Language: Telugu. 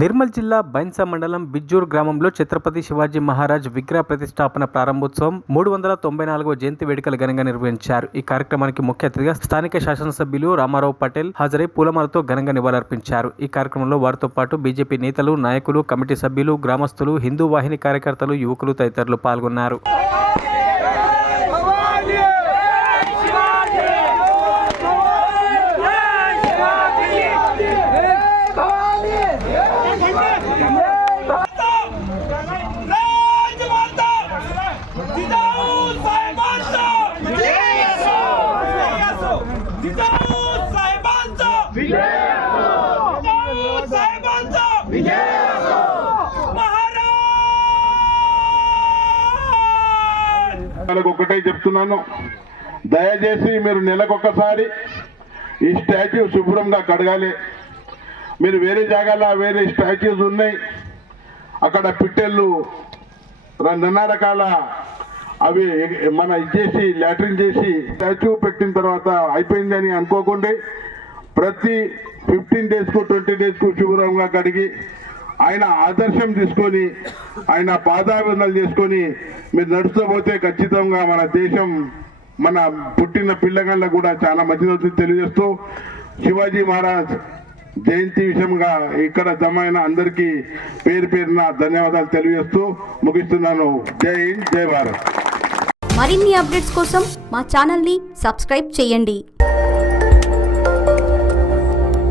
నిర్మల్ జిల్లా బైన్సా మండలం బిజ్జూర్ గ్రామంలో ఛత్రపతి శివాజీ మహారాజ్ విగ్రహ ప్రతిష్టాపన ప్రారంభోత్సవం 394వ జయంతి వేడుకలు ఘనంగా నిర్వహించారు. ఈ కార్యక్రమానికి ముఖ్య అతిథిగా స్థానిక శాసనసభ్యులు రామారావు పటేల్ హాజరై పూలమాలతో ఘనంగా నివాళులర్పించారు. ఈ కార్యక్రమంలో వారితో పాటు బీజేపీ నేతలు, నాయకులు, కమిటీ సభ్యులు, గ్రామస్తులు, హిందూ వాహిని కార్యకర్తలు, యువకులు తదితరులు పాల్గొన్నారు. ఒకటే చెప్తున్నాను, దయచేసి మీరు నెలకొకసారి ఈ స్టాచ్యూ శుభ్రంగా కడగాలి. మీరు వేరే జాగాలో వేరే స్టాచ్యూస్ ఉన్నాయి, అక్కడ పిట్టెళ్ళు నానా రకాల అవి మన ఇచ్చేసి లాట్రిన్ చేసి స్టాచ్యూ పెట్టిన తర్వాత అయిపోయిందని అనుకోకుండా ప్రతి 15 డేస్కు 20 డేస్కు శుభ్రంగా కడిగి ఆయన ఆదర్శం తీసుకొని ఆయన పాదాభివందనలు చేసుకొని మీరు నడుస్తూ పోతే ఖచ్చితంగా మన దేశం మన పుట్టిన పిల్లగాళ్ళకు కూడా చాలా మంచిది తెలియజేస్తూ శివాజీ మహారాజ్ జయంతి విషయంగా ఇక్కడ జమైన అందరికీ పేరు పేరున ధన్యవాదాలు తెలియజేస్తూ ముగిస్తున్నాను. జై హింద్, జై భారత్. మరిన్ని అప్డేట్స్ కోసం మా ఛానల్ని సబ్స్క్రైబ్ చేయండి.